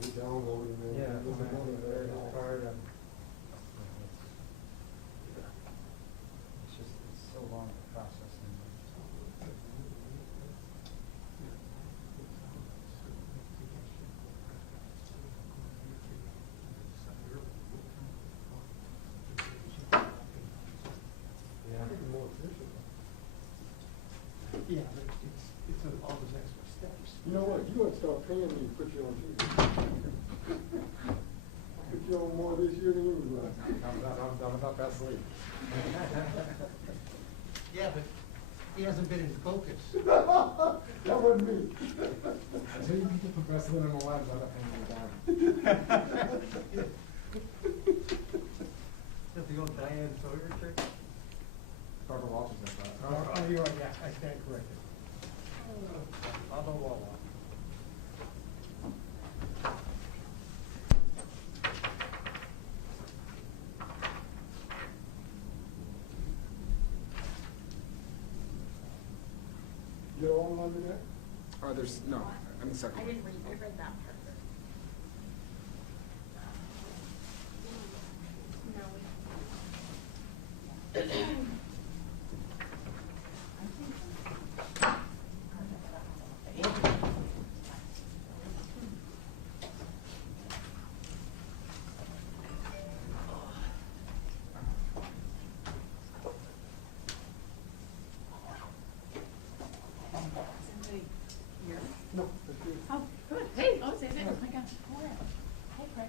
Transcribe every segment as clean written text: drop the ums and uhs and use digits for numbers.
He downloaded it. Yeah, It was another very very hard. hard. It's just, it's so long to process. More efficient. Yeah, but it's all those extra steps. You know what? You ought to start paying me to put you on TV. Put you on more this year than you was. I'm not that sleep. Yeah, but he hasn't been in focus. That wasn't me. So you can put best in my life, I don't think Is the old Diane Sawyer trick? Barbara Walters does that. Oh, you're right, yeah, I stand corrected. Baba Wawa. You all under that? There's, no, I'm the second I one. didn't read, I read that part. No, that's good. Oh, good. Hey, oh, is it? Oh my gosh. Hey, Craig.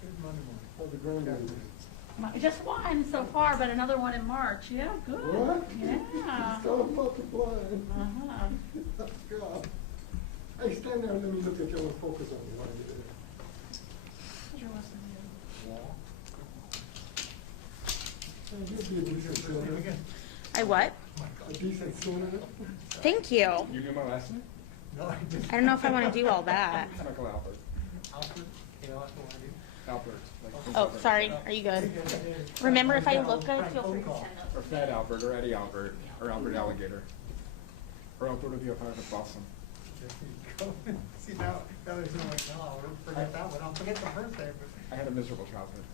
Good Monday morning. Oh, the grandbabies. Just one so far, but another one in March. Yeah, good. What? Yeah. Start multiplying. Uh-huh. God. Hey, stand there and let me look at you and focus on you while you're there. Sure wasn't Hey, you'd be a decent senator. I what? A decent senator. Thank you. You knew my last name? No, I didn't. I don't know if I want to do all that. Michael Albert. Alfred, you know what I want to do? Albert. Like Oh, sorry. Are you good? Remember, if I look good, feel free to send Or those. Fed Albert, or Eddie Albert, or Albert Alligator. Or Albert of the Ohio of Boston. There you go. See, now there's no like, no, I'll forget that one. I'll forget the birthday, but. I had a miserable childhood.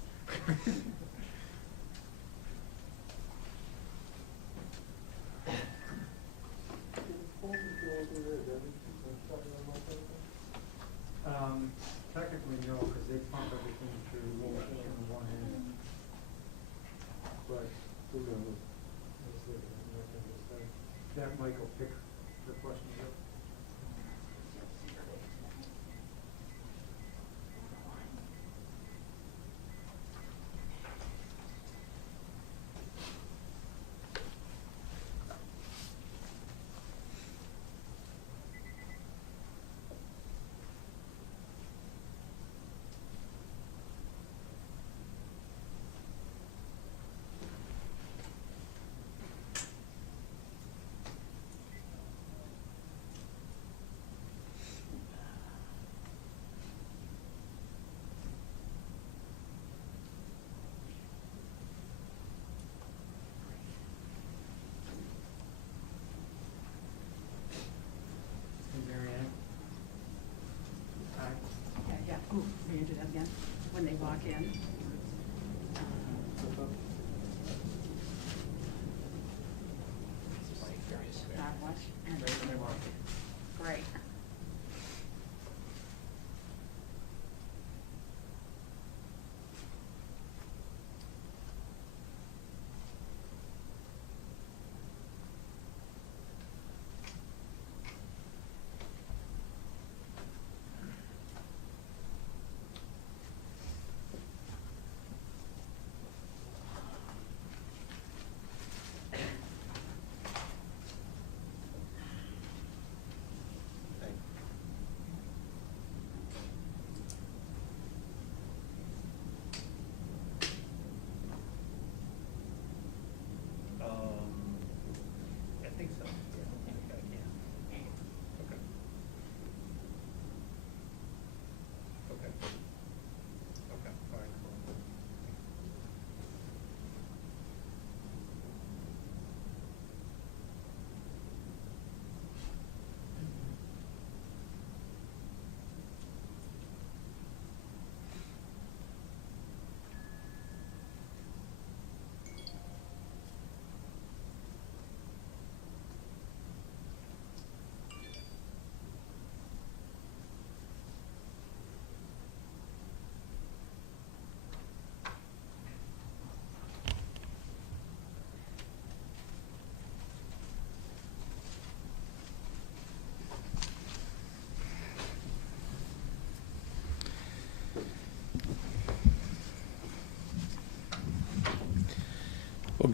Technically, no, because they pump everything through one end. Right. Who knows? That Michael pick the question up. Yeah, ooh, we do that again, when they walk in. Not watch, and great.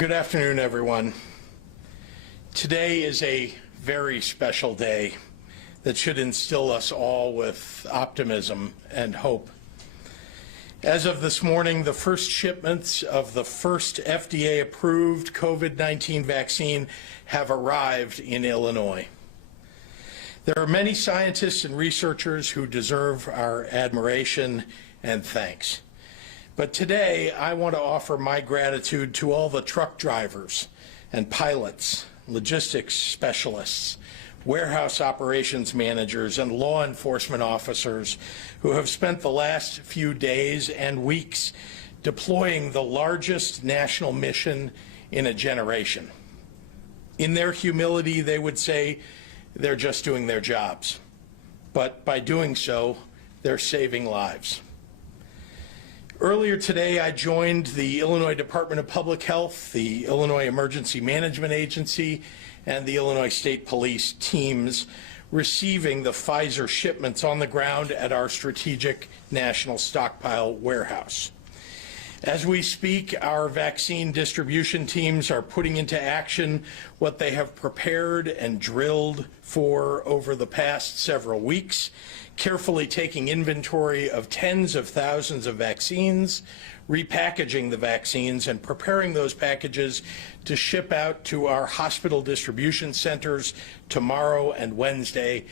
Good afternoon, everyone. Today is a very special day that should instill us all with optimism and hope. As of this morning, the first shipments of the first FDA-approved COVID-19 vaccine have arrived in Illinois. There are many scientists and researchers who deserve our admiration and thanks. But today, I want to offer my gratitude to all the truck drivers and pilots, logistics specialists, warehouse operations managers, and law enforcement officers who have spent the last few days and weeks deploying the largest national mission in a generation. In their humility, they would say they're just doing their jobs. But by doing so, they're saving lives. Earlier today, I joined the Illinois Department of Public Health, the Illinois Emergency Management Agency, and the Illinois State Police teams receiving the Pfizer shipments on the ground at our strategic national stockpile warehouse. As we speak, our vaccine distribution teams are putting into action what they have prepared and drilled for over the past several weeks, carefully taking inventory of tens of thousands of vaccines, repackaging the vaccines, and preparing those packages to ship out to our hospital distribution centers tomorrow and Wednesday,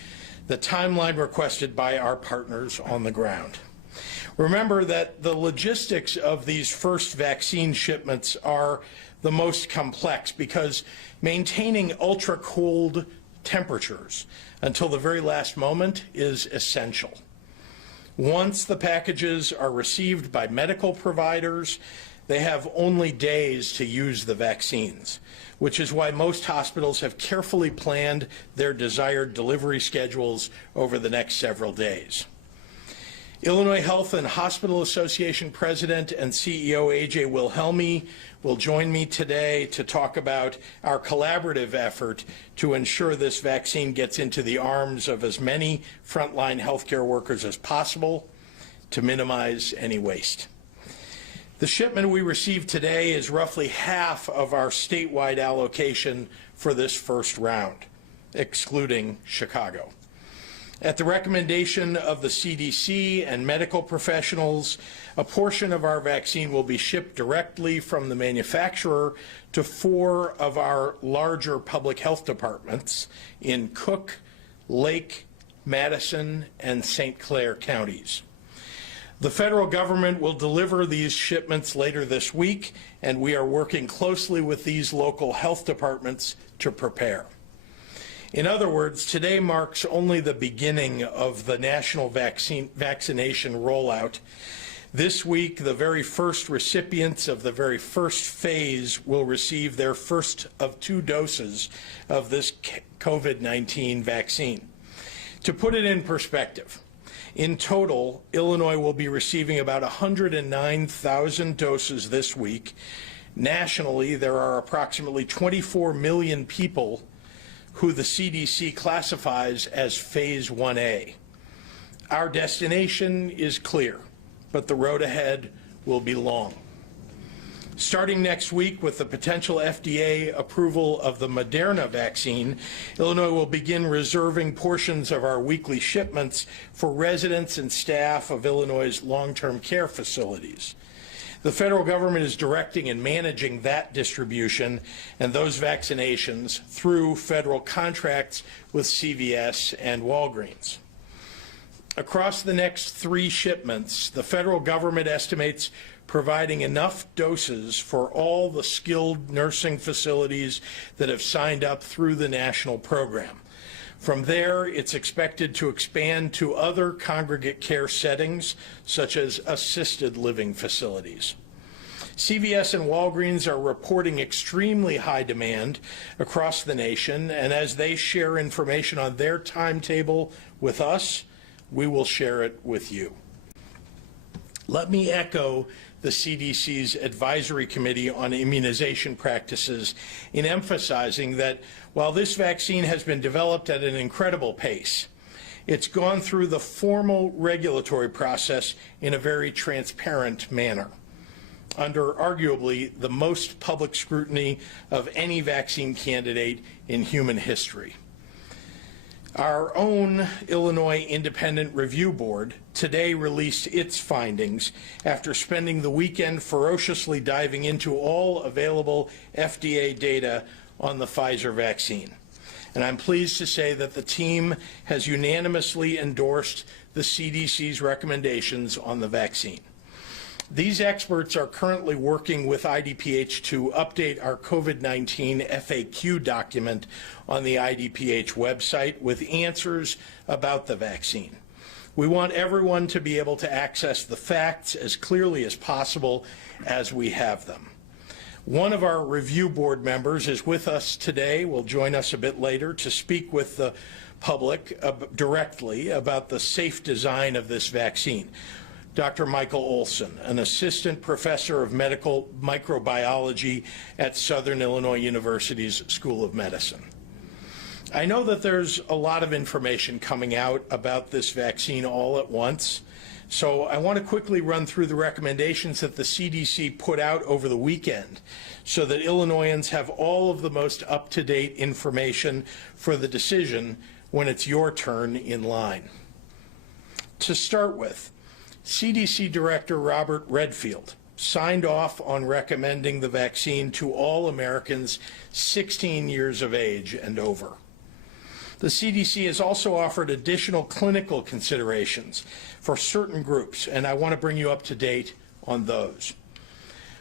the timeline requested by our partners on the ground. Remember that the logistics of these first vaccine shipments are the most complex because maintaining ultra-cold temperatures until the very last moment is essential. Once the packages are received by medical providers, they have only days to use the vaccines, which is why most hospitals have carefully planned their desired delivery schedules over the next several days. Illinois Health and Hospital Association President and CEO A.J. Wilhelmi will join me today to talk about our collaborative effort to ensure this vaccine gets into the arms of as many frontline healthcare workers as possible to minimize any waste. The shipment we received today is roughly half of our statewide allocation for this first round, excluding Chicago. At the recommendation of the CDC and medical professionals, a portion of our vaccine will be shipped directly from the manufacturer to 4 of our larger public health departments in Cook, Lake, Madison, and St. Clair counties. The federal government will deliver these shipments later this week, and we are working closely with these local health departments to prepare. In other words, today marks only the beginning of the national vaccination rollout. This week, the very first recipients of the very first phase will receive their first of 2 doses of this COVID-19 vaccine. To put it in perspective, in total, Illinois will be receiving about 109,000 doses this week. Nationally, there are approximately 24 million people who the CDC classifies as Phase 1A. Our destination is clear, but the road ahead will be long. Starting next week with the potential FDA approval of the Moderna vaccine, Illinois will begin reserving portions of our weekly shipments for residents and staff of Illinois' long-term care facilities. The federal government is directing and managing that distribution and those vaccinations through federal contracts with CVS and Walgreens. Across the next 3 shipments, the federal government estimates providing enough doses for all the skilled nursing facilities that have signed up through the national program. From there, it's expected to expand to other congregate care settings, such as assisted living facilities. CVS and Walgreens are reporting extremely high demand across the nation, and as they share information on their timetable with us, we will share it with you. Let me echo the CDC's Advisory Committee on Immunization Practices in emphasizing that while this vaccine has been developed at an incredible pace, it's gone through the formal regulatory process in a very transparent manner. under arguably the most public scrutiny of any vaccine candidate in human history. Our own Illinois Independent Review Board today released its findings after spending the weekend ferociously diving into all available FDA data on the Pfizer vaccine. And I'm pleased to say that the team has unanimously endorsed the CDC's recommendations on the vaccine. These experts are currently working with IDPH to update our COVID-19 FAQ document on the IDPH website with answers about the vaccine. We want everyone to be able to access the facts as clearly as possible as we have them. One of our review board members is with us today, will join us a bit later to speak with the public directly about the safe design of this vaccine. Dr. Michael Olson, an assistant professor of medical microbiology at Southern Illinois University's School of Medicine. I know that there's a lot of information coming out about this vaccine all at once, so I want to quickly run through the recommendations that the CDC put out over the weekend so that Illinoisans have all of the most up-to-date information for the decision when it's your turn in line. To start with, CDC Director Robert Redfield signed off on recommending the vaccine to all Americans 16 years of age and over. The CDC has also offered additional clinical considerations for certain groups, and I want to bring you up to date on those.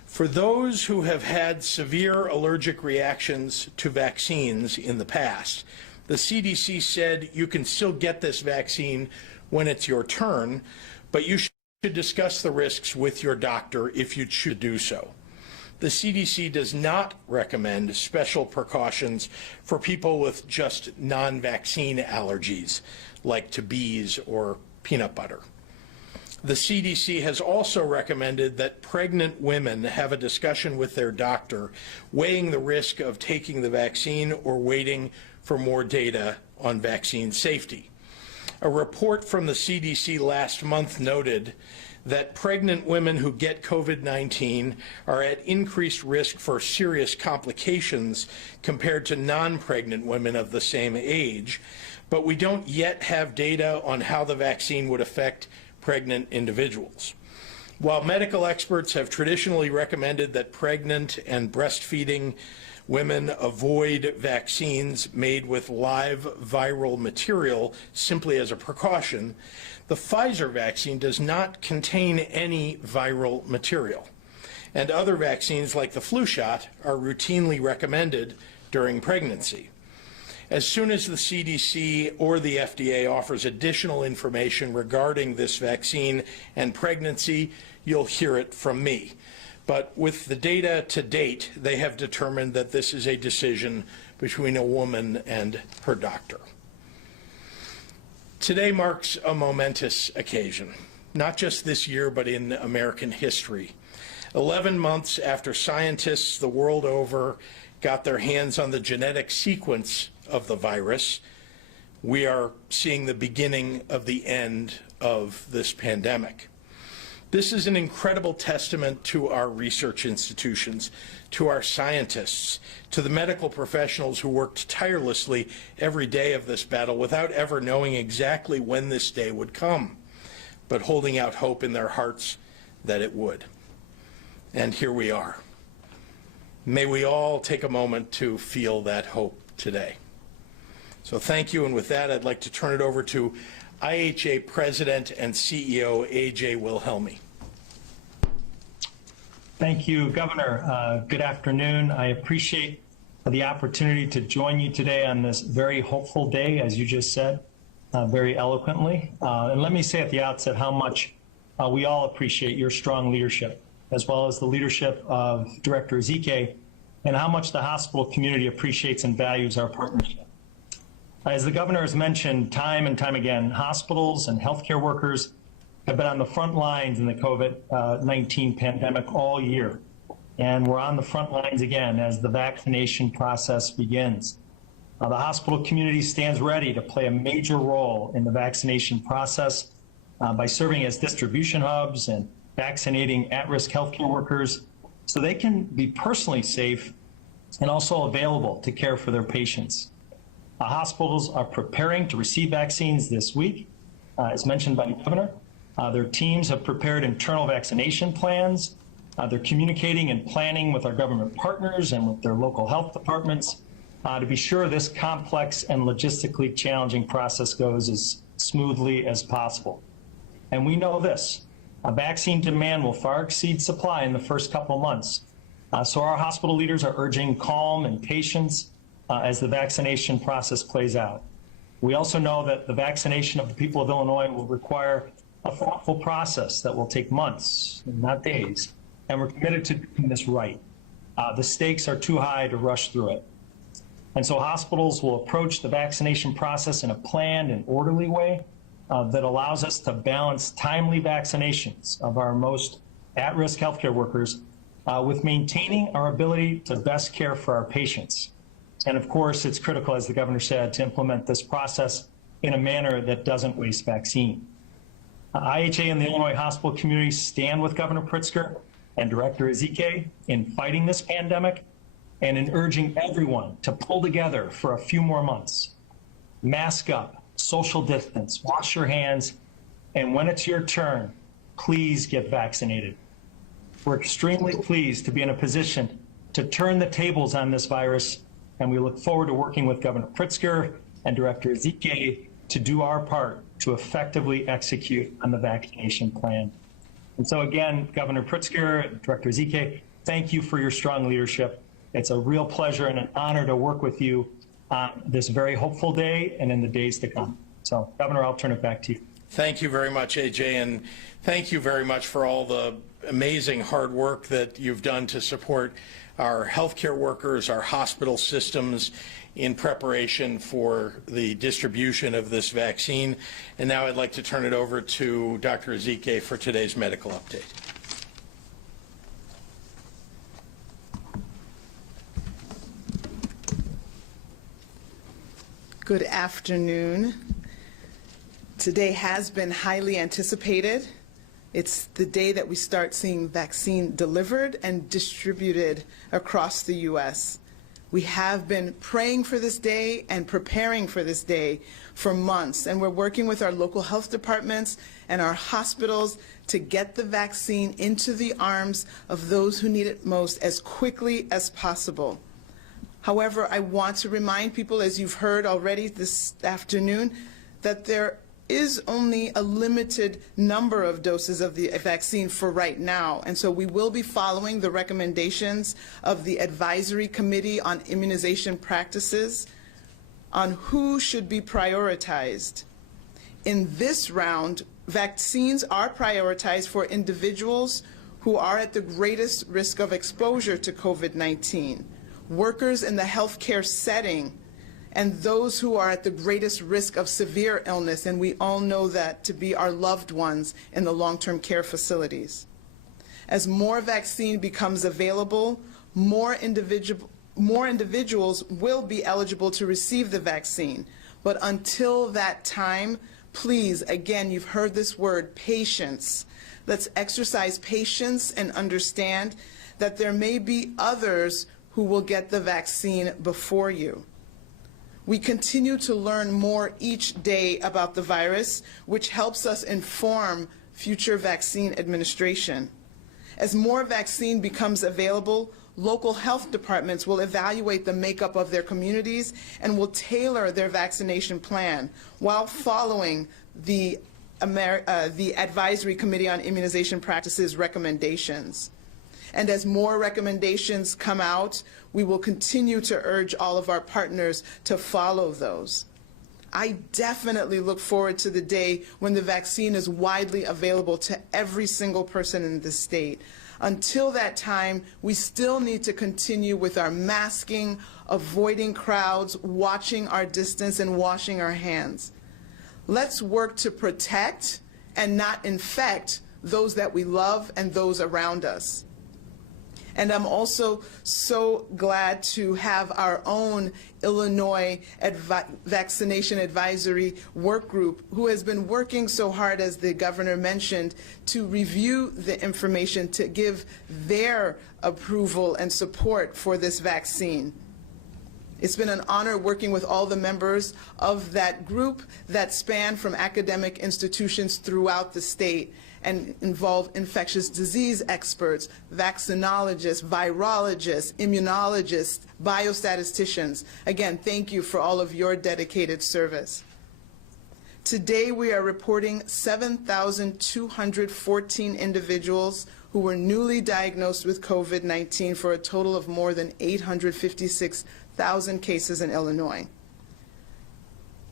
For those who have had severe allergic reactions to vaccines in the past, the CDC said you can still get this vaccine when it's your turn, but you should discuss the risks with your doctor if you choose to do so. The CDC does not recommend special precautions for people with just non-vaccine allergies, like to bees or peanut butter. The CDC has also recommended that pregnant women have a discussion with their doctor, weighing the risk of taking the vaccine or waiting for more data on vaccine safety. A report from the CDC last month noted that pregnant women who get COVID-19 are at increased risk for serious complications compared to non-pregnant women of the same age, but we don't yet have data on how the vaccine would affect pregnant individuals. While medical experts have traditionally recommended that pregnant and breastfeeding women avoid vaccines made with live viral material simply as a precaution, the Pfizer vaccine does not contain any viral material. And other vaccines like the flu shot are routinely recommended during pregnancy. As soon as the CDC or the FDA offers additional information regarding this vaccine and pregnancy, you'll hear it from me. But with the data to date, they have determined that this is a decision between a woman and her doctor. Today marks a momentous occasion, not just this year, but in American history. 11 months after scientists the world over got their hands on the genetic sequence of the virus, we are seeing the beginning of the end of this pandemic. This is an incredible testament to our research institutions, to our scientists, to the medical professionals who worked tirelessly every day of this battle without ever knowing exactly when this day would come, but holding out hope in their hearts that it would. And here we are. May we all take a moment to feel that hope today. So thank you, and with that, I'd like to turn it over to IHA President and CEO A.J. Wilhelmi. Thank you, Governor. Good afternoon. I appreciate the opportunity to join you today on this very hopeful day, as you just said, very eloquently. And let me say at the outset how much we all appreciate your strong leadership, as well as the leadership of Director Ezike, and how much the hospital community appreciates and values our partnership. As the governor has mentioned time and time again, hospitals and healthcare workers have been on the front lines in the COVID-19 pandemic all year. And we're on the front lines again as the vaccination process begins. The hospital community stands ready to play a major role in the vaccination process by serving as distribution hubs and vaccinating at-risk healthcare workers so they can be personally safe and also available to care for their patients. Hospitals are preparing to receive vaccines this week, as mentioned by the governor. Their teams have prepared internal vaccination plans. They're communicating and planning with our government partners and with their local health departments to be sure this complex and logistically challenging process goes as smoothly as possible. And we know this, vaccine demand will far exceed supply in the first couple of months. So our hospital leaders are urging calm and patience as the vaccination process plays out. We also know that the vaccination of the people of Illinois will require a thoughtful process that will take months, not days, and we're committed to doing this right. The stakes are too high to rush through it. And so hospitals will approach the vaccination process in a planned and orderly way that allows us to balance timely vaccinations of our most at-risk healthcare workers with maintaining our ability to best care for our patients. And of course, it's critical, as the governor said, to implement this process in a manner that doesn't waste vaccine. IHA and the Illinois hospital community stand with Governor Pritzker and Director Ezike in fighting this pandemic and in urging everyone to pull together for a few more months. Mask up, social distance, wash your hands, and when it's your turn, please get vaccinated. We're extremely pleased to be in a position to turn the tables on this virus, and we look forward to working with Governor Pritzker and Director Ezike to do our part to effectively execute on the vaccination plan. And so again, Governor Pritzker, Director Ezike, thank you for your strong leadership. It's a real pleasure and an honor to work with you on this very hopeful day and in the days to come. So, Governor, I'll turn it back to you. Thank you very much, AJ, and thank you very much for all the amazing hard work that you've done to support our healthcare workers, our hospital systems in preparation for the distribution of this vaccine. And now I'd like to turn it over to Dr. Ezike for today's medical update. Good afternoon. Today has been highly anticipated. It's the day that we start seeing vaccine delivered and distributed across the U.S. We have been praying for this day and preparing for this day for months, and we're working with our local health departments and our hospitals to get the vaccine into the arms of those who need it most as quickly as possible. However, I want to remind people, as you've heard already this afternoon, that there is only a limited number of doses of the vaccine for right now. And so we will be following the recommendations of the Advisory Committee on Immunization Practices on who should be prioritized. In this round, vaccines are prioritized for individuals who are at the greatest risk of exposure to COVID-19, workers in the healthcare setting, and those who are at the greatest risk of severe illness, and we all know that to be our loved ones in the long-term care facilities. As more vaccine becomes available, more individuals will be eligible to receive the vaccine. But until that time, please, again, you've heard this word, patience. Let's exercise patience and understand that there may be others who will get the vaccine before you. We continue to learn more each day about the virus, which helps us inform future vaccine administration. As more vaccine becomes available, local health departments will evaluate the makeup of their communities and will tailor their vaccination plan while following the Advisory Committee on Immunization Practices recommendations. And as more recommendations come out, we will continue to urge all of our partners to follow those. I definitely look forward to the day when the vaccine is widely available to every single person in the state. Until that time, we still need to continue with our masking, avoiding crowds, watching our distance, and washing our hands. Let's work to protect and not infect those that we love and those around us. And I'm also so glad to have our own Illinois Vaccination Advisory Work Group, who has been working so hard, as the governor mentioned, to review the information to give their approval and support for this vaccine. It's been an honor working with all the members of that group that span from academic institutions throughout the state and involve infectious disease experts, vaccinologists, virologists, immunologists, biostatisticians. Again, thank you for all of your dedicated service. Today, we are reporting 7,214 individuals who were newly diagnosed with COVID-19 for a total of more than 856,000 cases in Illinois.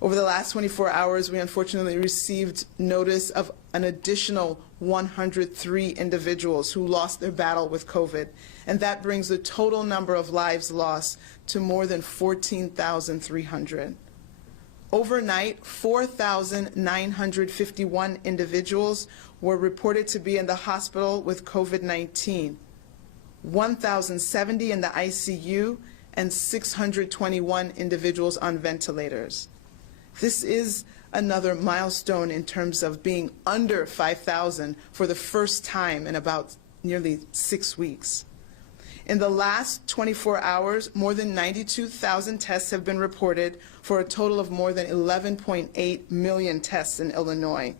Over the last 24 hours, we unfortunately received notice of an additional 103 individuals who lost their battle with COVID, and that brings the total number of lives lost to more than 14,300. Overnight, 4,951 individuals were reported to be in the hospital with COVID-19, 1,070 in the ICU, and 621 individuals on ventilators. This is another milestone in terms of being under 5,000 for the first time in about nearly 6 weeks. In the last 24 hours, more than 92,000 tests have been reported for a total of more than 11.8 million tests in Illinois.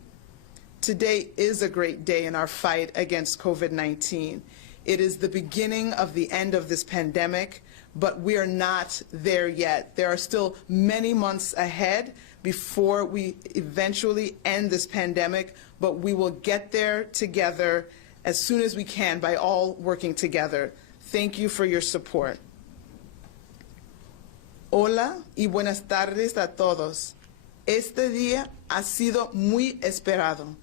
Today is a great day in our fight against COVID-19. It is the beginning of the end of this pandemic, but we are not there yet. There are still many months ahead before we eventually end this pandemic, but we will get there together as soon as we can by all working together. Thank you for your support. Hola y buenas tardes a todos. Este día ha sido muy esperado.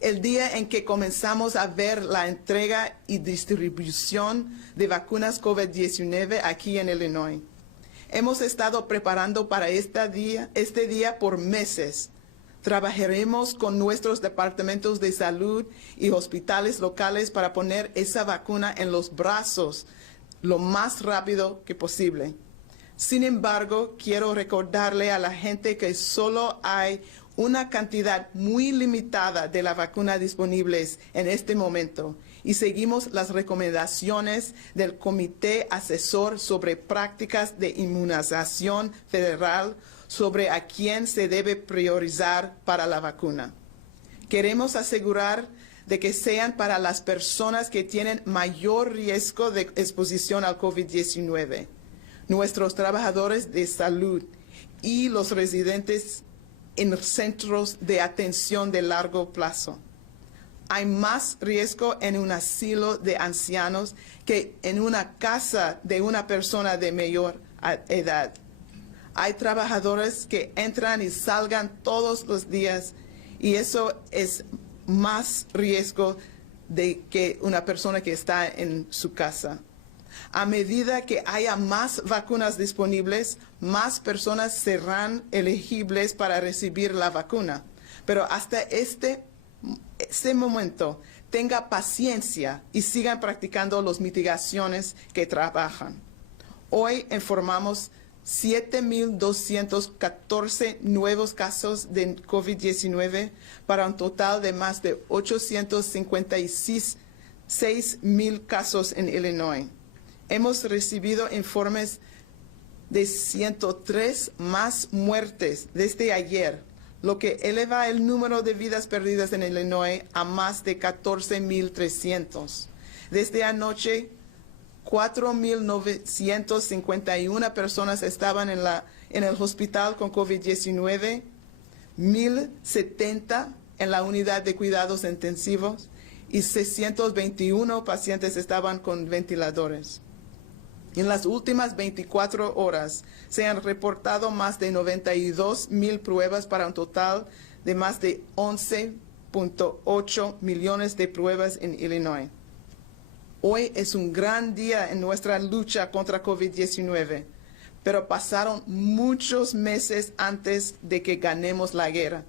El día en que comenzamos a ver la entrega y distribución de vacunas COVID-19 aquí en Illinois. Hemos estado preparando para este día por meses. Trabajaremos con nuestros departamentos de salud y hospitales locales para poner esa vacuna en los brazos lo más rápido que posible. Sin embargo, quiero recordarle a la gente que solo hay una cantidad muy limitada de la vacuna disponibles en este momento y seguimos las recomendaciones del Comité Asesor sobre Prácticas de Inmunización Federal sobre a quién se debe priorizar para la vacuna. Queremos asegurar de que sean para las personas que tienen mayor riesgo de exposición al COVID-19, nuestros trabajadores de salud y los residentes en centros de atención de largo plazo. Hay más riesgo en un asilo de ancianos que en una casa de una persona de mayor edad. Hay trabajadores que entran y salgan todos los días y eso es más riesgo de que una persona que está en su casa. A medida que haya más vacunas disponibles, más personas serán elegibles para recibir la vacuna. Pero hasta este momento, tenga paciencia y sigan practicando las mitigaciones que trabajan. Hoy informamos 7,214 nuevos casos de COVID-19 para un total de más de 856,000 casos en Illinois. Hemos recibido informes de 103 más muertes desde ayer, lo que eleva el número de vidas perdidas en Illinois a más de 14,300. Desde anoche, 4,951 personas estaban en el hospital con COVID-19, 1,070 en la unidad de cuidados intensivos y 621 pacientes estaban con ventiladores. En las últimas 24 horas se han reportado más de 92,000 pruebas para un total de más de 11.8 millones de pruebas en Illinois. Hoy es un gran día en nuestra lucha contra COVID-19, pero pasaron muchos meses antes de que ganemos la guerra.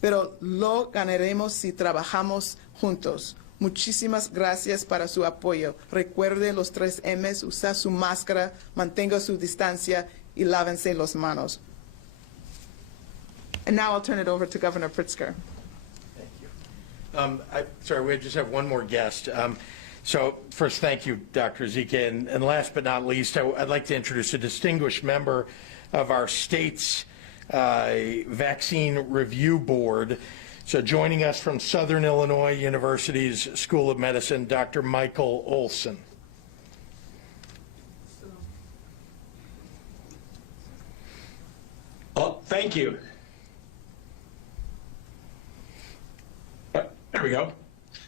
Pero lo ganaremos si trabajamos juntos. Muchísimas gracias para su apoyo. Recuerde los 3 M's, usa su máscara, mantenga su distancia y lávense las manos. And now I'll turn it over to Governor Pritzker. Thank you. Sorry, we just have one more guest. So first, thank you, Dr. Zika. And last but not least, I'd like to introduce a distinguished member of our state's Vaccine Review Board. So joining us from Southern Illinois University's School of Medicine, Dr. Michael Olson. Well, thank you. There we go.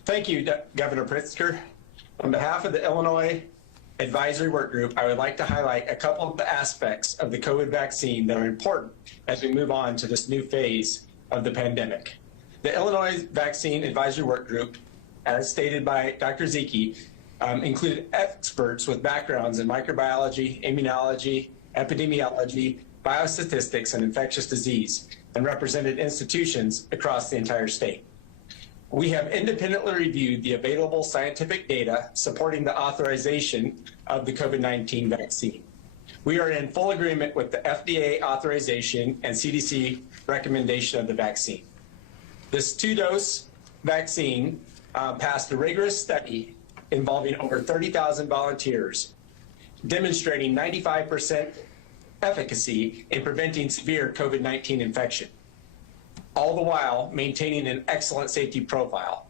Thank you, Governor Pritzker. On behalf of the Illinois Advisory Work Group, I would like to highlight a couple of the aspects of the COVID vaccine that are important as we move on to this new phase of the pandemic. The Illinois Vaccine Advisory Work Group, as stated by Dr. Ziki, included experts with backgrounds in microbiology, immunology, epidemiology, biostatistics, and infectious disease, and represented institutions across the entire state. We have independently reviewed the available scientific data supporting the authorization of the COVID-19 vaccine. We are in full agreement with the FDA authorization and CDC recommendation of the vaccine. This 2-dose vaccine passed a rigorous study involving over 30,000 volunteers, demonstrating 95% efficacy in preventing severe COVID-19 infection, all the while maintaining an excellent safety profile.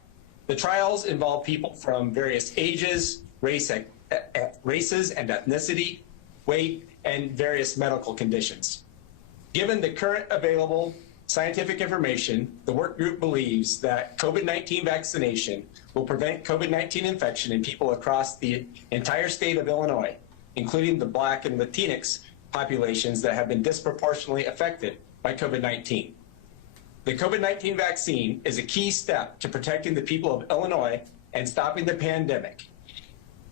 The trials involve people from various ages, races and ethnicity, weight, and various medical conditions. Given the current available scientific information, the work group believes that COVID-19 vaccination will prevent COVID-19 infection in people across the entire state of Illinois, including the Black and Latinx populations that have been disproportionately affected by COVID-19. The COVID-19 vaccine is a key step to protecting the people of Illinois and stopping the pandemic.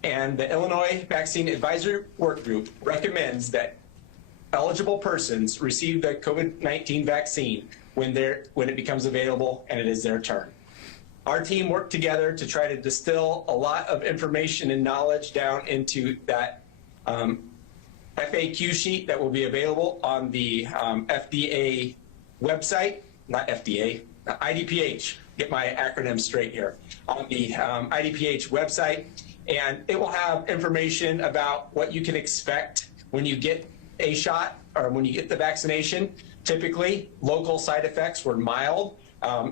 And the Illinois Vaccine Advisory Work Group recommends that eligible persons receive the COVID-19 vaccine when it becomes available and it is their turn. Our team worked together to try to distill a lot of information and knowledge down into that FAQ sheet that will be available on the FDA website, not FDA, IDPH, get my acronym straight here, on the IDPH website. And it will have information about what you can expect when you get a shot or when you get the vaccination. Typically, local side effects were mild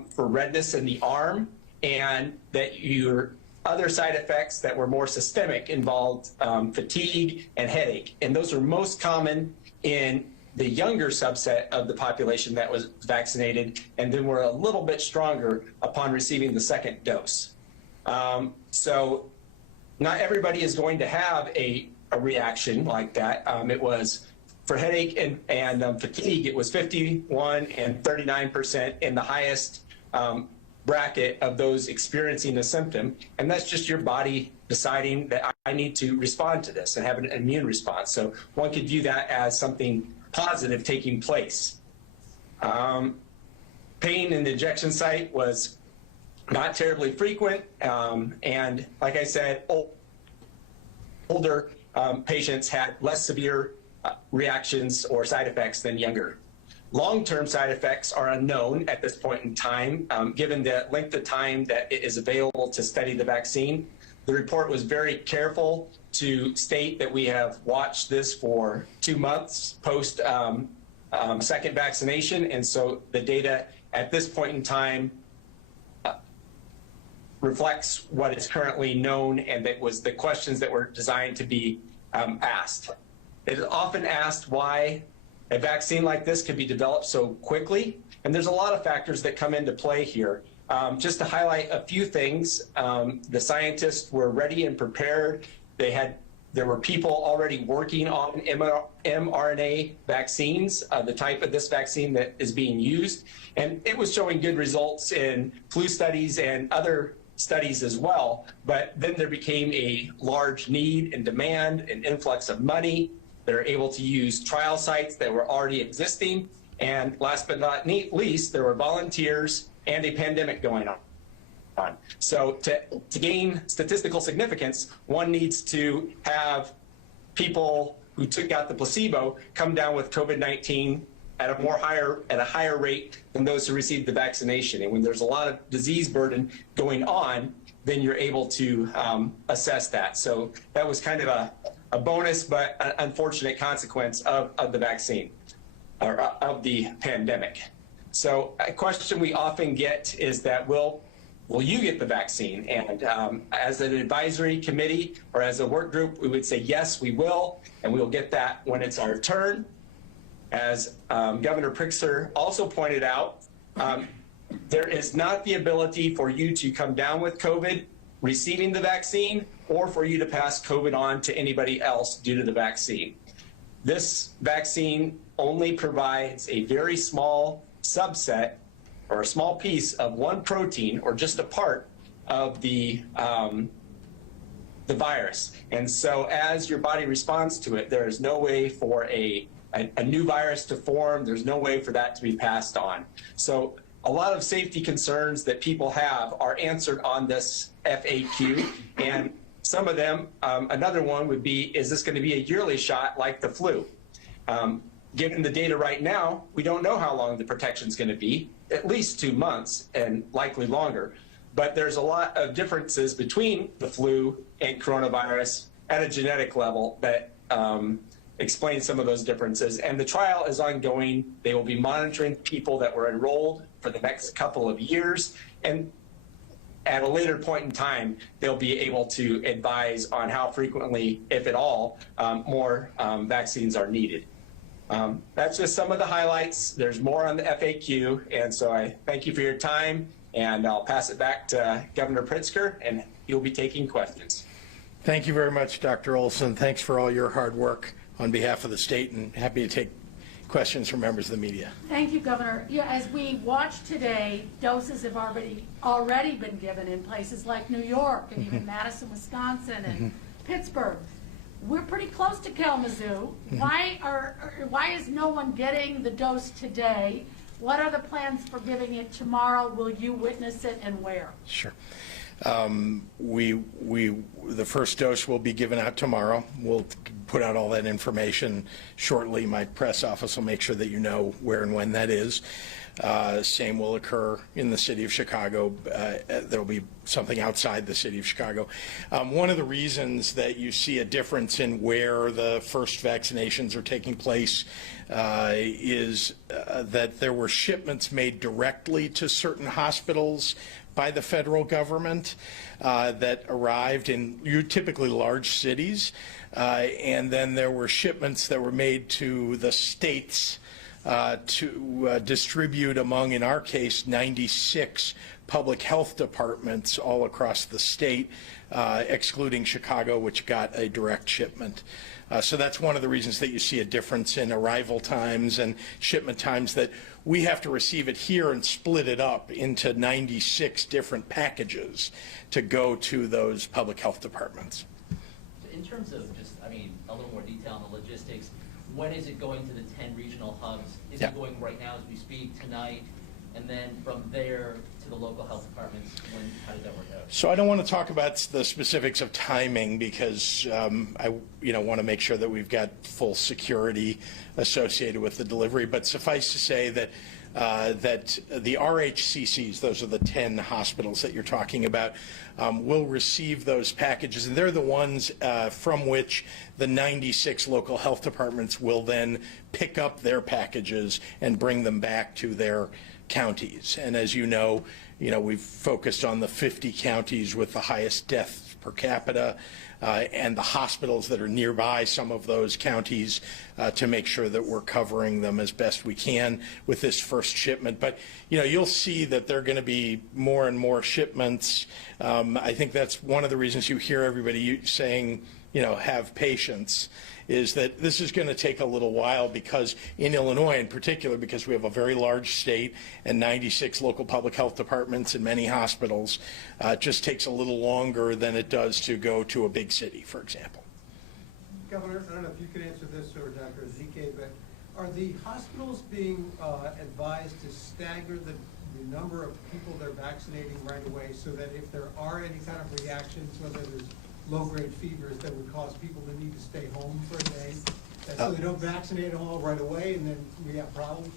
for redness in the arm, and that your other side effects that were more systemic involved fatigue and headache. And those are most common in the younger subset of the population that was vaccinated, and then were a little bit stronger upon receiving the second dose. So not everybody is going to have a reaction like that. It was for headache and fatigue, it was 51 and 39% in the highest bracket of those experiencing the symptom. And that's just your body deciding that I need to respond to this and have an immune response. So one could view that as something positive taking place. Pain in the injection site was not terribly frequent. And like I said, older patients had less severe reactions or side effects than younger. Long-term side effects are unknown at this point in time, given the length of time that it is available to study the vaccine. The report was very careful to state that we have watched this for 2 months post second vaccination, and so the data at this point in time reflects what is currently known, and that was the questions that were designed to be asked. It is often asked why a vaccine like this could be developed so quickly, and there's a lot of factors that come into play here. Just to highlight a few things, the scientists were ready and prepared. There were people already working on mRNA vaccines, the type of this vaccine that is being used, and it was showing good results in flu studies and other studies as well. But then there became a large need and demand, an influx of money. They're able to use trial sites that were already existing. And last but not least, there were volunteers and a pandemic going on. on. So to gain statistical significance, one needs to have people who took out the placebo come down with COVID-19 at a higher rate than those who received the vaccination. And when there's a lot of disease burden going on, then you're able to assess that. So that was kind of a bonus but an unfortunate consequence of the vaccine, or of the pandemic. So a question we often get is that, will you get the vaccine? And as an advisory committee or as a work group, we would say, yes, we will, and we will get that when it's our turn. As Governor Pritzker also pointed out, there is not the ability for you to come down with COVID receiving the vaccine, or for you to pass COVID on to anybody else due to the vaccine. This vaccine only provides a very small subset or a small piece of one protein, or just a part of the virus. And so as your body responds to it, there is no way for a new virus to form. There's no way for that to be passed on. So a lot of safety concerns that people have are answered on this FAQ. And some of them, another one would be, is this going to be a yearly shot like the flu? Given the data right now, we don't know how long the protection is going to be, at least 2 months and likely longer. But there's a lot of differences between the flu and coronavirus at a genetic level that explain some of those differences. And the trial is ongoing. They will be monitoring people that were enrolled for the next couple of years. And at a later point in time, they'll be able to advise on how frequently, if at all, more vaccines are needed. That's just some of the highlights. There's more on the FAQ. And so I thank you for your time, and I'll pass it back to Governor Pritzker, and he'll be taking questions. Thank you very much, Dr. Olson. Thanks for all your hard work on behalf of the state, and happy to take questions from members of the media. Thank you, Governor. Yeah, as we watch today, doses have already been given in places like New York and even Madison, Wisconsin, and Pittsburgh. We're pretty close to Kalamazoo. Why is no one getting the dose today? What are the plans for giving it tomorrow? Will you witness it, and where? Sure. The first dose will be given out tomorrow. We'll put out all that information shortly. My press office will make sure that you know where and when that is. Same will occur in the city of Chicago. There will be something outside the city of Chicago. One of the reasons that you see a difference in where the first vaccinations are taking place is that there were shipments made directly to certain hospitals by the federal government that arrived in typically large cities, and then there were shipments that were made to the states to distribute among, in our case, 96 public health departments all across the state, excluding Chicago, which got a direct shipment. So that's one of the reasons that you see a difference in arrival times and shipment times, that we have to receive it here and split it up into 96 different packages to go to those public health departments. In terms of just, a little more detail on the logistics, when is it going to the 10 regional hubs? Is it going right now as we speak, tonight? And then from there to the local health departments, how does that work out? So I don't want to talk about the specifics of timing, because I want to make sure that we've got full security associated with the delivery. But suffice to say that that the RHCCs, those are the 10 hospitals that you're talking about, will receive those packages, and they're the ones from which the 96 local health departments will then pick up their packages and bring them back to their counties. And as you know, we've focused on the 50 counties with the highest deaths per capita and the hospitals that are nearby some of those counties to make sure that we're covering them as best we can with this first shipment. But you'll see that there are going to be more and more shipments. I think that's one of the reasons you hear everybody saying, have patience, is that this is going to take a little while, because in Illinois in particular, because we have a very large state and 96 local public health departments and many hospitals, it just takes a little longer than it does to go to a big city, for example. Governor, I don't know if you could answer this, or Dr. Ezike, but are the hospitals being advised to stagger the the number of people they're vaccinating right away, so that if there are any kind of reactions, whether there's low-grade fevers that would cause people to need to stay home for a day, so they don't vaccinate them all right away, and then we have problems?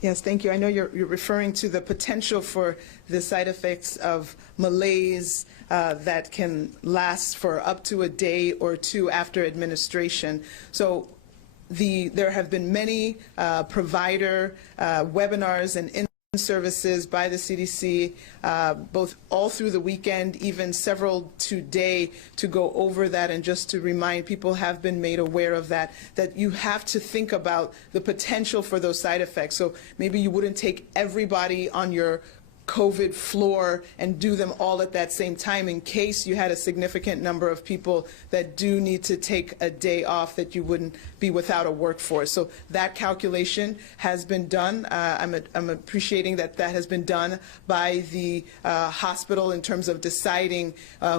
Yes, thank you. I know you're referring to the potential for the side effects of malaise that can last for up to a day or two after administration. So there have been many provider webinars and services by the CDC, both all through the weekend, even several today, to go over that, and just to remind people have been made aware of that you have to think about the potential for those side effects. So maybe you wouldn't take everybody on your COVID floor and do them all at that same time, in case you had a significant number of people that do need to take a day off, that you wouldn't be without a workforce. So that calculation has been done. I'm appreciating that has been done by the hospital in terms of deciding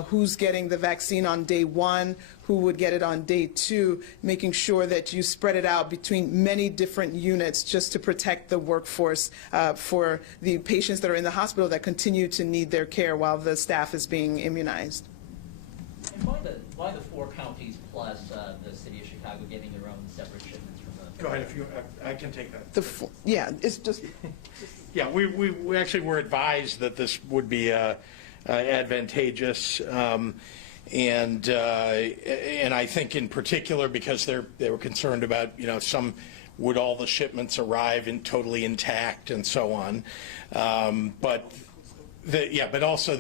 who's getting the vaccine on day one, who would get it on day two, making sure that you spread it out between many different units just to protect the workforce for the patients that are in the hospital that continue to need their care while the staff is being immunized. And why the 4 counties plus the city of Chicago getting their own separate shipments from the... Go ahead, if you, I can take that. Yeah, it's just... Yeah, we actually were advised that this would be advantageous. And I think in particular because they were concerned about, would all the shipments arrive totally intact and so on. But also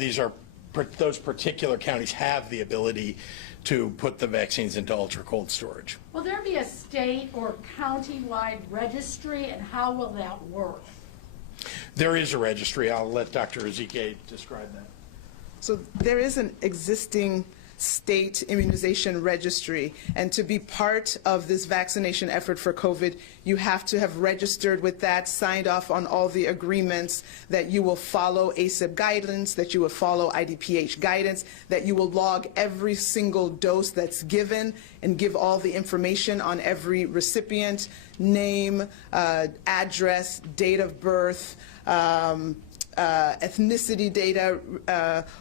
those particular counties have the ability to put the vaccines into ultra cold storage. Will there be a state or county-wide registry, and how will that work? There is a registry. I'll let Dr. Ezike describe that. So there is an existing state immunization registry, and to be part of this vaccination effort for COVID, you have to have registered with that, signed off on all the agreements that you will follow ACIP guidance, that you will follow IDPH guidance, that you will log every single dose that's given and give all the information on every recipient, name, address, date of birth, ethnicity data,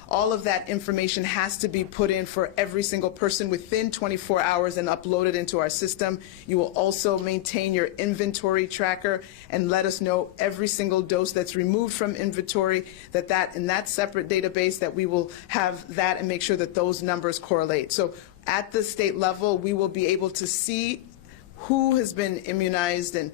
all of that information has to be put in for every single person within 24 hours and uploaded into our system. You will also maintain your inventory tracker and let us know every single dose that's removed from inventory, that in that separate database that we will have that and make sure that those numbers correlate. So at the state level, we will be able to see who has been immunized and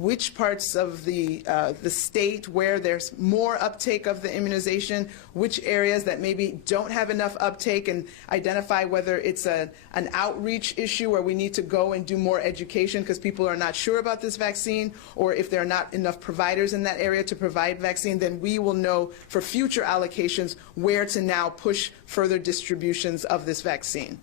which parts of the state where there's more uptake of the immunization, which areas that maybe don't have enough uptake, and identify whether it's an outreach issue where we need to go and do more education because people are not sure about this vaccine, or if there are not enough providers in that area to provide vaccine, then we will know for future allocations where to now push further distributions of this vaccine.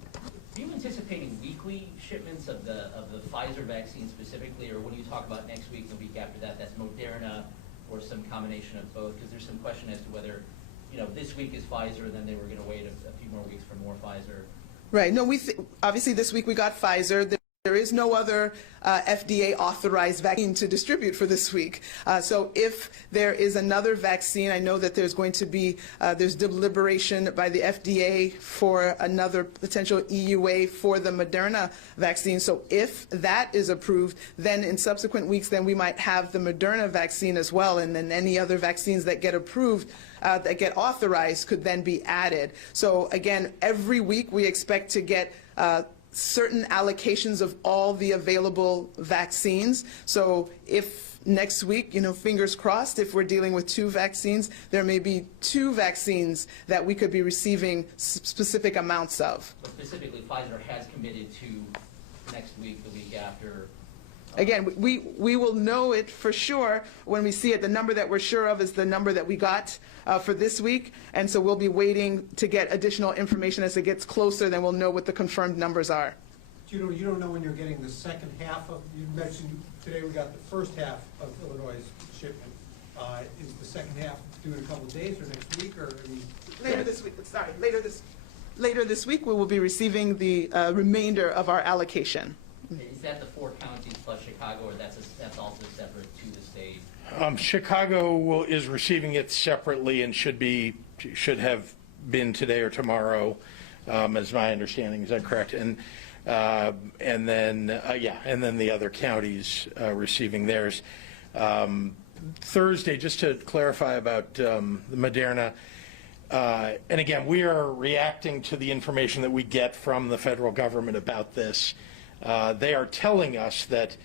Are you anticipating weekly shipments of the Pfizer vaccine specifically, or when you talk about next week, the week after that, that's Moderna or some combination of both? Because there's some question as to whether, this week is Pfizer, and then they were going to wait a few more weeks for more Pfizer. Right. No, obviously this week we got Pfizer. There is no other FDA authorized vaccine to distribute for this week. So if there is another vaccine, I know that there's going to be, there's deliberation by the FDA for another potential EUA for the Moderna vaccine. So if that is approved, then in subsequent weeks, then we might have the Moderna vaccine as well. And then any other vaccines that get approved, that get authorized, could then be added. So again, every week we expect to get certain allocations of all the available vaccines. So if next week, fingers crossed, if we're dealing with 2 vaccines, there may be 2 vaccines that we could be receiving specific amounts of. But specifically, Pfizer has committed to next week, the week after. Again, we will know it for sure when we see it. The number that we're sure of is the number that we got for this week, and so we'll be waiting to get additional information as it gets closer. Then we'll know what the confirmed numbers are. You don't know when you're getting the second half of. You mentioned today we got the first half of Illinois' shipment. Is the second half due in a couple of days or next week, or? Later this week. Sorry, later this week we will be receiving the remainder of our allocation. Is that the 4 counties plus Chicago, or that's also separate to the state? Chicago is receiving it separately and should have been today or tomorrow, is my understanding. Is that correct? And then the other counties receiving theirs. Thursday, just to clarify about the Moderna, and again, we are reacting to the information that we get from the federal government about this. They are telling us that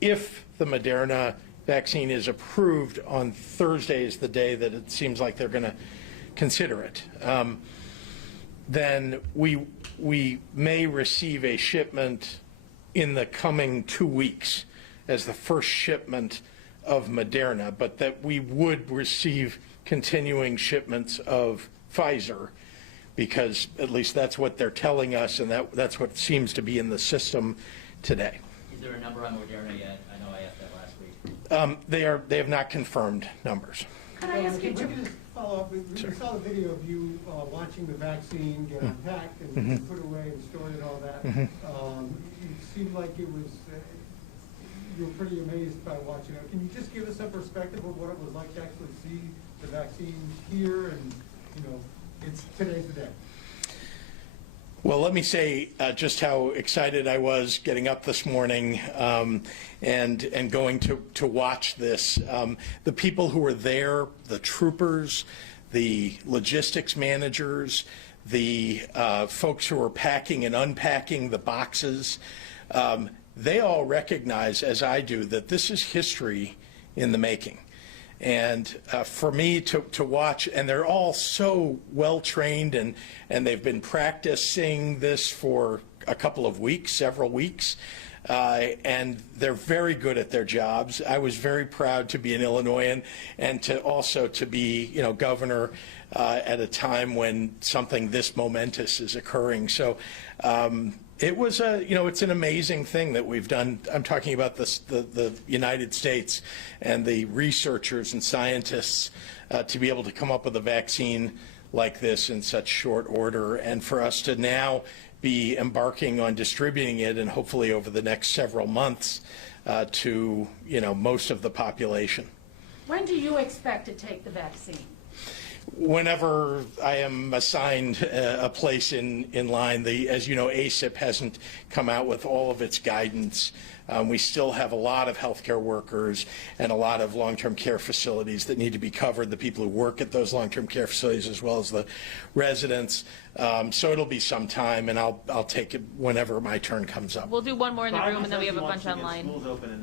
if the Moderna vaccine is approved on Thursday, is the day that it seems like they're going to consider it, then we may receive a shipment in the coming 2 weeks as the first shipment of Moderna, but that we would receive continuing shipments of Pfizer, because at least that's what they're telling us, and that's what seems to be in the system today. Is there a number on Moderna yet? I know I asked that last week. They have not confirmed numbers. Can I ask you Can to? we just follow up? We saw the video of you launching the vaccine, get unpacked and put away and stored and all that. It seemed like it was, you were pretty amazed by watching it. Can you just give us some perspective of what it was like to actually see the vaccine here? And, today's the day. Well, let me say just how excited I was getting up this morning and going to watch this. The people who were there, the troopers, the logistics managers, the folks who were packing and unpacking the boxes, they all recognize, as I do, that this is history in the making. And for me to watch, and they're all so well trained, and they've been practicing this for a couple of weeks, several weeks, and they're very good at their jobs. I was very proud to be an Illinoisan and to also to be, governor at a time when something this momentous is occurring. So it was it's an amazing thing that we've done. I'm talking about the United States and the researchers and scientists to be able to come up with a vaccine like this in such short order, and for us to now be embarking on distributing it, and hopefully over the next several months to most of the population. When do you expect to take the vaccine? Whenever I am assigned a place in line. As you know, ACIP hasn't come out with all of its guidance. We still have a lot of healthcare workers and a lot of long-term care facilities that need to be covered, the people who work at those long-term care facilities as well as the residents. So it'll be some time, and I'll take it whenever my turn comes up. We'll do one more in the room, and then we have a bunch Biden says he online. wants to get schools open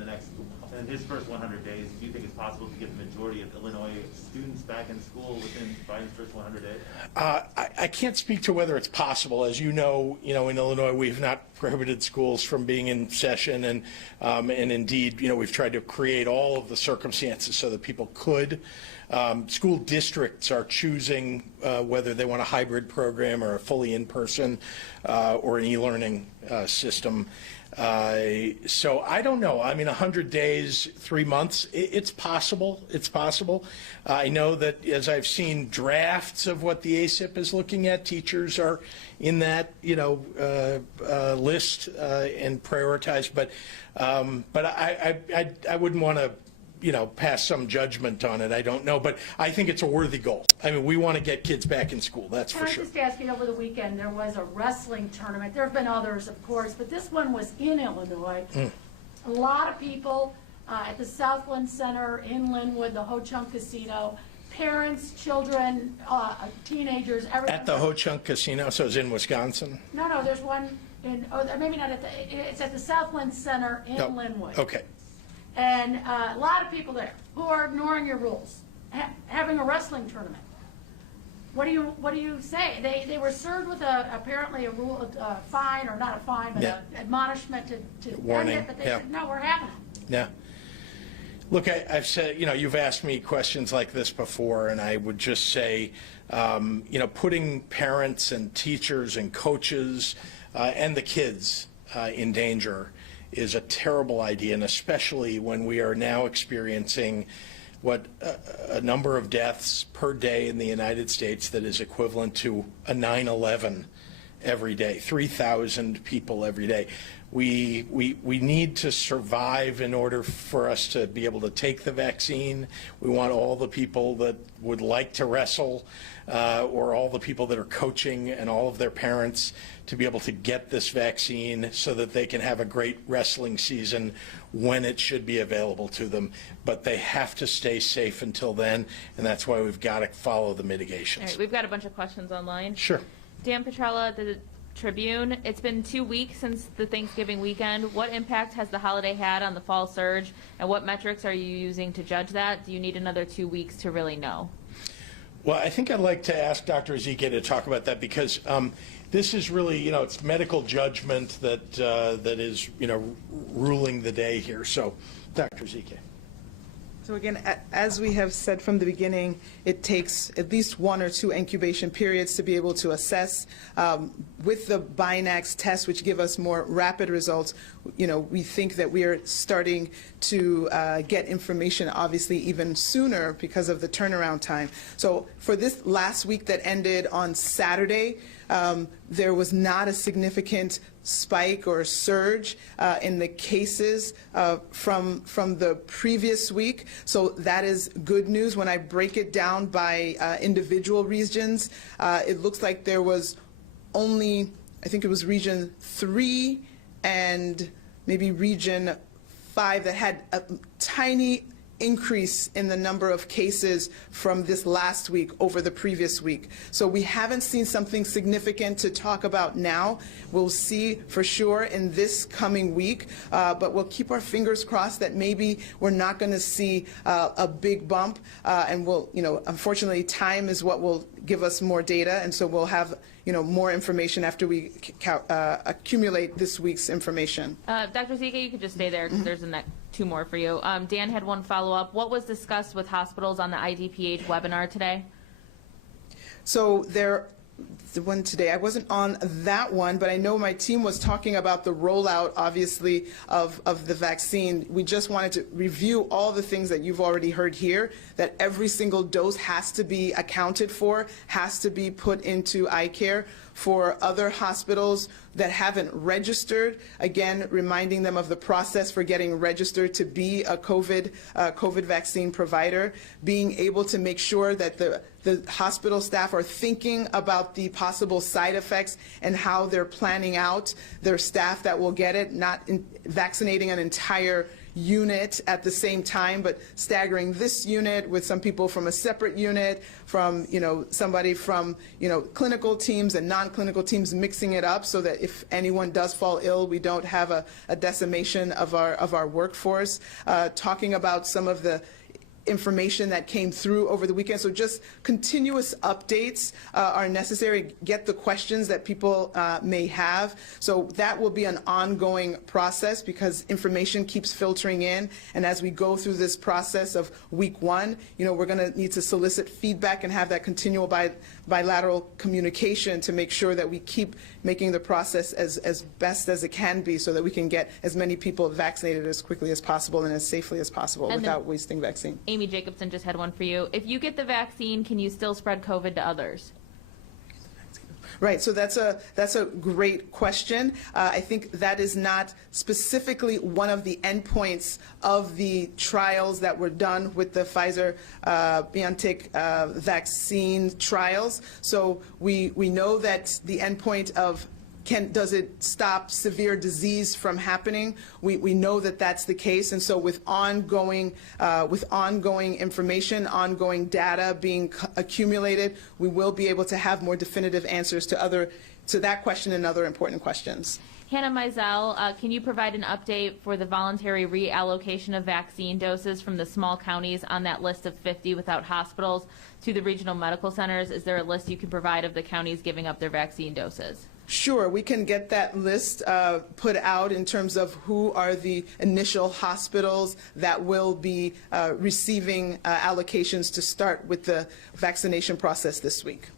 in his first 100 days. Do you think it's possible to get the majority of Illinois students back in school within Biden's first 100 days? I can't speak to whether it's possible. As you know, in Illinois, we've not prohibited schools from being in session, and indeed, we've tried to create all of the circumstances so that people could. School districts are choosing whether they want a hybrid program or a fully in-person or an e-learning system. So I don't know. 100 days, 3 months, it's possible. It's possible. I know that as I've seen drafts of what the ACIP is looking at, teachers are in that, list and prioritized. But I wouldn't want to, pass some judgment on it. I don't know, but I think it's a worthy goal. We want to get kids back in school, that's for sure. Can I just ask you, over the weekend, there was a wrestling tournament. There have been others, of course, but this one was in Illinois. A lot of people at the Southland Center in Linwood, the Ho Chunk Casino, parents, children, teenagers, everything. At the Ho Chunk Casino, so it's in Wisconsin? No, there's one in, maybe not it's at the Southland Center in Linwood. Okay. And a lot of people there who are ignoring your rules, having a wrestling tournament. What do you say? They were served with apparently a rule, fine, or not a fine, but an admonishment to warning. End it, but they said, no, we're having it. Yeah. Look, I've said, you've asked me questions like this before, and I would just say, putting parents and teachers and coaches and the kids in danger is a terrible idea, and especially when we are now experiencing a number of deaths per day in the United States that is equivalent to a 9/11 every day, 3,000 people every day. We need to survive in order for us to be able to take the vaccine. We want all the people that would like to wrestle or all the people that are coaching and all of their parents to be able to get this vaccine so that they can have a great wrestling season when it should be available to them. But they have to stay safe until then, and that's why we've got to follow the mitigations. All right, we've got a bunch of questions online. Sure. Dan Petrella, the Tribune. It's been 2 weeks since the Thanksgiving weekend. What impact has the holiday had on the fall surge, and what metrics are you using to judge that? Do you need another 2 weeks to really know? Well, I think I'd like to ask Dr. Ezike to talk about that because this is really, it's medical judgment that is, ruling the day here. So, Dr. Ezike. So again, as we have said from the beginning, it takes at least 1 or 2 incubation periods to be able to assess. With the Binax test, which give us more rapid results, we think that we are starting to get information obviously even sooner because of the turnaround time. So for this last week that ended on Saturday, there was not a significant spike or surge in the cases from the previous week. So that is good news. When I break it down by individual regions, it looks like there was only, I think it was region 3 and maybe region 5 that had a tiny increase in the number of cases from this last week over the previous week. So we haven't seen something significant to talk about now. We'll see for sure in this coming week, but we'll keep our fingers crossed that maybe we're not going to see a big bump, and we'll, unfortunately time is what will give us more data, and so we'll have more information after we accumulate this week's information. Dr. Ezike, you could just stay there because there's a 2 more for you. Dan had one follow-up. What was discussed with hospitals on the IDPH webinar today? So the one today, I wasn't on that one, but I know my team was talking about the rollout, obviously, of the vaccine. We just wanted to review all the things that you've already heard here, that every single dose has to be accounted for, has to be put into iCare. For other hospitals that haven't registered, again, reminding them of the process for getting registered to be a COVID vaccine provider, being able to make sure that the hospital staff are thinking about the possible side effects and how they're planning out their staff that will get it, not vaccinating an entire unit at the same time, but staggering this unit with some people from a separate unit, from somebody from clinical teams and non-clinical teams, mixing it up so that if anyone does fall ill, we don't have a decimation of our workforce. Talking about some of the information that came through over the weekend. So just continuous updates are necessary. Get the questions that people may have. So that will be an ongoing process because information keeps filtering in. And as we go through this process of week 1, we're going to need to solicit feedback and have that continual bilateral communication to make sure that we keep making the process as best as it can be so that we can get as many people vaccinated as quickly as possible and as safely as possible without wasting vaccine. Amy Jacobson just had one for you. If you get the vaccine, can you still spread COVID to others? Right, so that's a great question. I think that is not specifically one of the endpoints of the trials that were done with the Pfizer-BioNTech vaccine trials. So we know that the endpoint of does it stop severe disease from happening? We know that that's the case, and so with ongoing information, ongoing data being accumulated, we will be able to have more definitive answers to that question and other important questions. Hannah Mizell, can you provide an update for the voluntary reallocation of vaccine doses from the small counties on that list of 50 without hospitals to the regional medical centers? Is there a list you can provide of the counties giving up their vaccine doses? Sure, we can get that list put out in terms of who are the initial hospitals that will be receiving allocations to start with the vaccination process this week.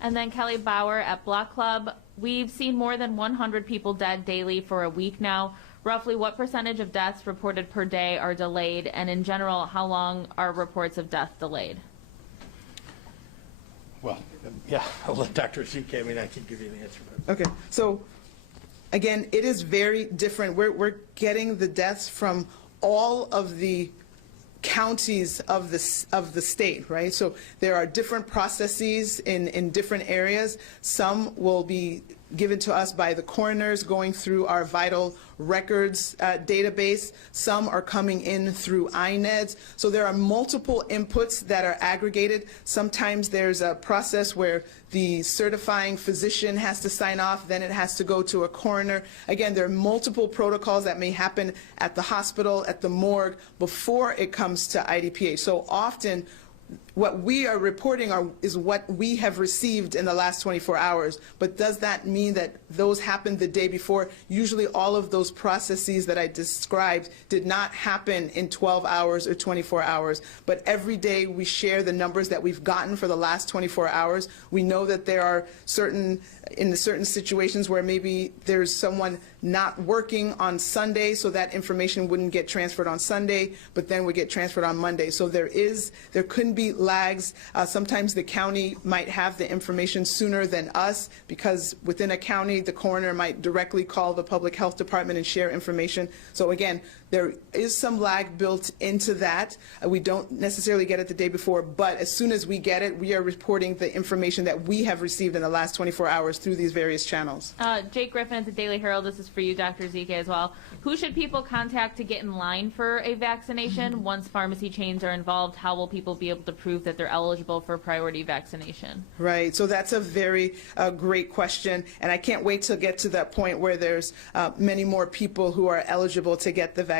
And then Kelly Bauer at Block Club. We've seen more than 100 people dead daily for a week now. Roughly what percentage of deaths reported per day are delayed? And in general, how long are reports of death delayed? Well, yeah, I'll let Dr. Zeke, I mean, I can give you the answer. But. Okay, so again, it is very different. We're getting the deaths from all of the counties of the state, right? So there are different processes in different areas. Some will be given to us by the coroners going through our vital records database. Some are coming in through INEDS. So there are multiple inputs that are aggregated. Sometimes there's a process where the certifying physician has to sign off, then it has to go to a coroner. Again, there are multiple protocols that may happen at the hospital, at the morgue, before it comes to IDPH. So often, what we are reporting is what we have received in the last 24 hours. But does that mean that those happened the day before? Usually all of those processes that I described did not happen in 12 hours or 24 hours. But every day we share the numbers that we've gotten for the last 24 hours. We know that there are certain situations where maybe there's someone not working on Sunday, so that information wouldn't get transferred on Sunday, but then would get transferred on Monday. So there couldn't be lags. Sometimes the county might have the information sooner than us, because within a county, the coroner might directly call the public health department and share information. So again, there is some lag built into that. We don't necessarily get it the day before, but as soon as we get it, we are reporting the information that we have received in the last 24 hours through these various channels. Jake Griffin at the Daily Herald, this is for you, Dr. Zeke, as well. Who should people contact to get in line for a vaccination? Once pharmacy chains are involved, how will people be able to prove that they're eligible for priority vaccination? Right, so that's a very great question, and I can't wait to get to that point where there's many more people who are eligible to get the vaccine.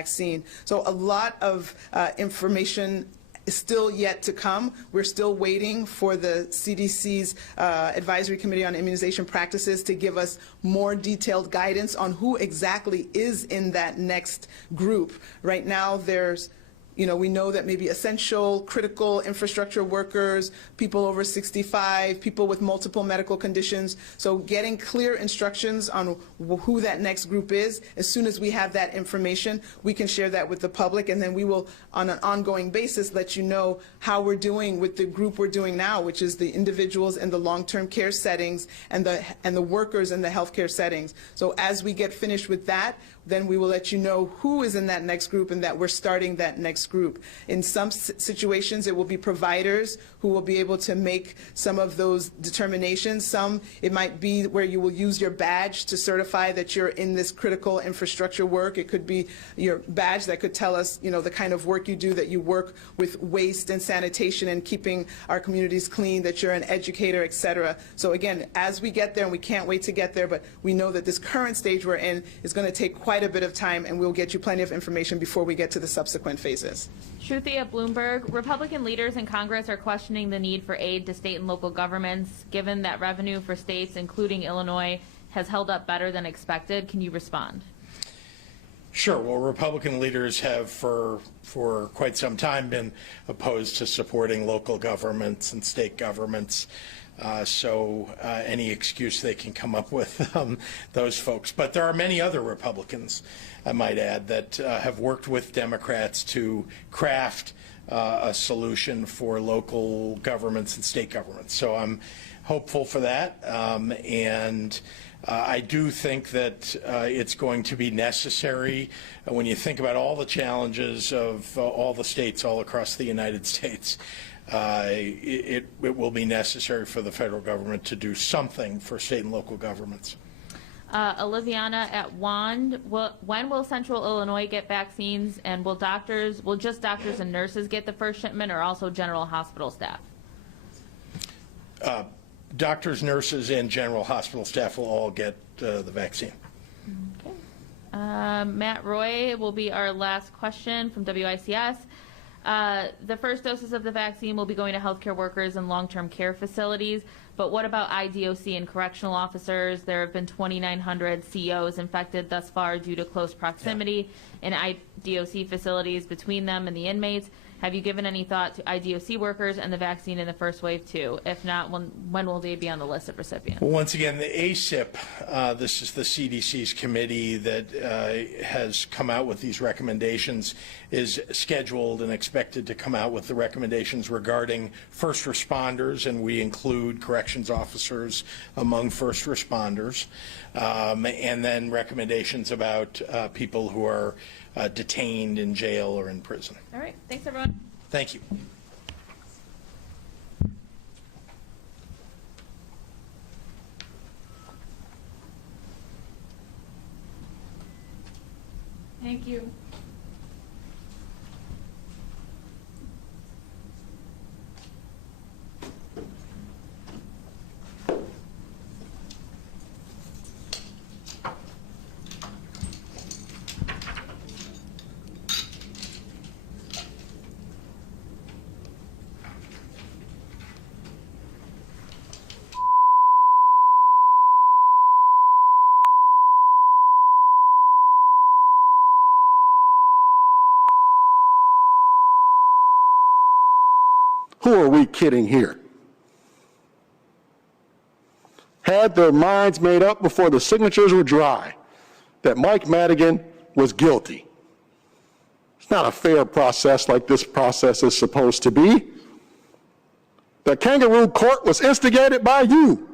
So a lot of information is still yet to come. We're still waiting for the CDC's Advisory Committee on Immunization Practices to give us more detailed guidance on who exactly is in that next group. Right now, we know that maybe essential, critical infrastructure workers, people over 65, people with multiple medical conditions. So getting clear instructions on who that next group is, as soon as we have that information, we can share that with the public, and then we will, on an ongoing basis, let you know how we're doing with the group we're doing now, which is the individuals in the long-term care settings and the workers in the healthcare settings. So as we get finished with that, then we will let you know who is in that next group and that we're starting that next group. In some situations, it will be providers who will be able to make some of those determinations. Some, it might be where you will use your badge to certify that you're in this critical infrastructure work. It could be your badge that could tell us, the kind of work you do, that you work with waste and sanitation and keeping our communities clean, that you're an educator, et cetera. So again, as we get there, and we can't wait to get there, but we know that this current stage we're in is going to take quite a bit of time, and we'll get you plenty of information before we get to the subsequent phases. Shruti at Bloomberg, Republican leaders in Congress are questioning the need for aid to state and local governments, given that revenue for states, including Illinois, has held up better than expected. Can you respond? Sure. Well, Republican leaders have for quite some time been opposed to supporting local governments and state governments. So any excuse they can come up with, those folks. But there are many other Republicans, I might add, that have worked with Democrats to craft a solution for local governments and state governments. So I'm hopeful for that. And I do think that it's going to be necessary when you think about all the challenges of all the states all across the United States. It will be necessary for the federal government to do something for state and local governments. Oliviana at WAND, when will Central Illinois get vaccines, and will just doctors and nurses get the first shipment, or also general hospital staff? Doctors, nurses, and general hospital staff will all get the vaccine. Okay. Matt Roy will be our last question from WICS. The first doses of the vaccine will be going to healthcare workers and long-term care facilities, but what about IDOC and correctional officers? There have been 2,900 COs infected thus far due to close proximity in IDOC facilities between them and the inmates. Have you given any thought to IDOC workers and the vaccine in the first wave too? If not, when will they be on the list of recipients? Well, once again, the ACIP, this is the CDC's committee that has come out with these recommendations, is scheduled and expected to come out with the recommendations regarding first responders, and we include corrections officers among first responders, and then recommendations about people who are detained in jail or in prison. All right, thanks everyone. Thank you. Thank you. Who are we kidding here? Had their minds made up before the signatures were dry that Mike Madigan was guilty. It's not a fair process like this process is supposed to be. The kangaroo court was instigated by you.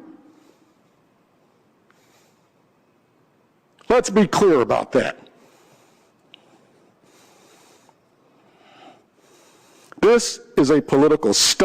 Let's be clear about that. This is a political stunt.